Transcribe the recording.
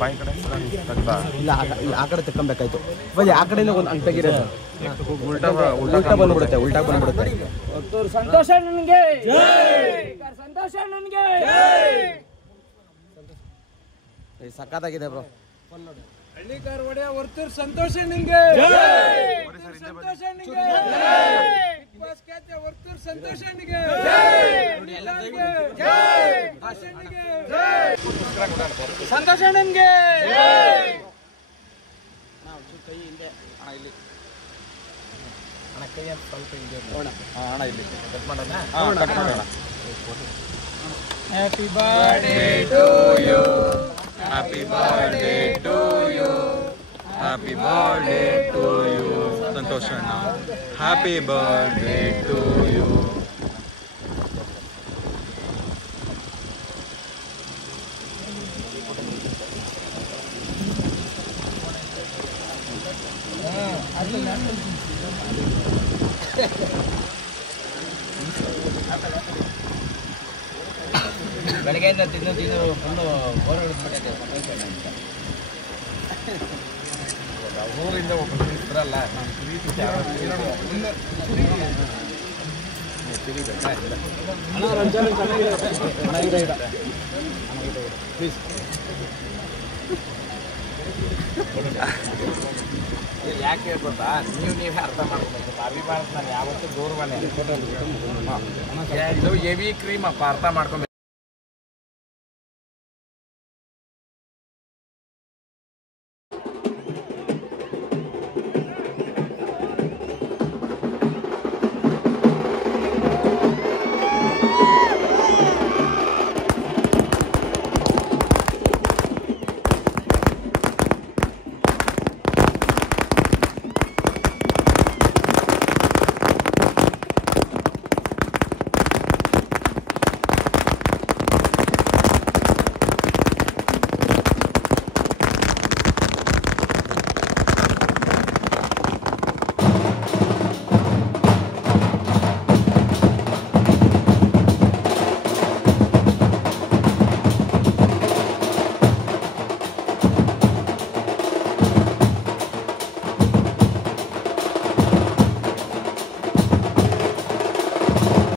ಬಾಯಿ ಕಡೆ ಇಲ್ಲ ಆ ಕಡೆ ತಕ್ಕೊಬೇಕಾಯ್ತು ಬಜಿ ಆ ಕಡೆಯಿಂದ ಒಂದು ಹಂಗೆ ತೆಗಿರೋದು ಉಲ್ಟಾ ಬಂದ್ಬಿಡುತ್ತೆ ಸಂತೋಷ ನನಗೆ ಸಂತೋಷ ನನಗೆ ಸಕ್ಕತ್ತಾಗಿದೆ ಬ್ರೋ ಹಳ್ಳಿಕಾರ್ ಒಡೆಯ ವರ್ತೂರ್ ಸಂತೋಷ ನಿಂಗೆ ಸಂತೋಷ ನಿಂಗೆ ವರ್ತೂರ್ ಸಂತೋಷ ನಿಂಗೆ ಸಂತೋಷ ನಿಂಗೆ ಕೈ ಹಿಂದೆ ಅಣ್ಣ ಇಲ್ಲಿ ಅಣ್ಣ ಕೈ ಅಂತ ಸ್ವಲ್ಪ ಹಿಂದೆ ಅಣ್ಣ ಇಲ್ಲಿ ಕಟ್ ಮಾಡೋಣ ಕಟ್ ಮಾಡೋಣ happy birthday to you Happy birthday to you. Happy birthday to you. Santoshana. Happy birthday to you. ಬೆಳಗ್ಗೆಯಿಂದ ತಿಂದು ಫುಲ್ಲು ಬೋರ್ ಹೊಡೆದ್ಬಿಟ್ಟಿದೆ ಊರಿಂದ ಒಬ್ಬರು ಇದ್ರಲ್ಲ ಪ್ಲೀಸ್ ಯಾಕೆ ಗೊತ್ತಾ ನೀವೇ ಅರ್ಥ ಮಾಡ್ಕೋಬೇಕು ಅಭಿಮಾನ ನಾನು ಯಾವತ್ತೂ ದೂರವಾಣಿ ಇದು ಹೆವಿ ಕ್ರೀಮ್ ಅಪ್ಪ ಅರ್ಥ ಮಾಡ್ಕೊಬೇಕು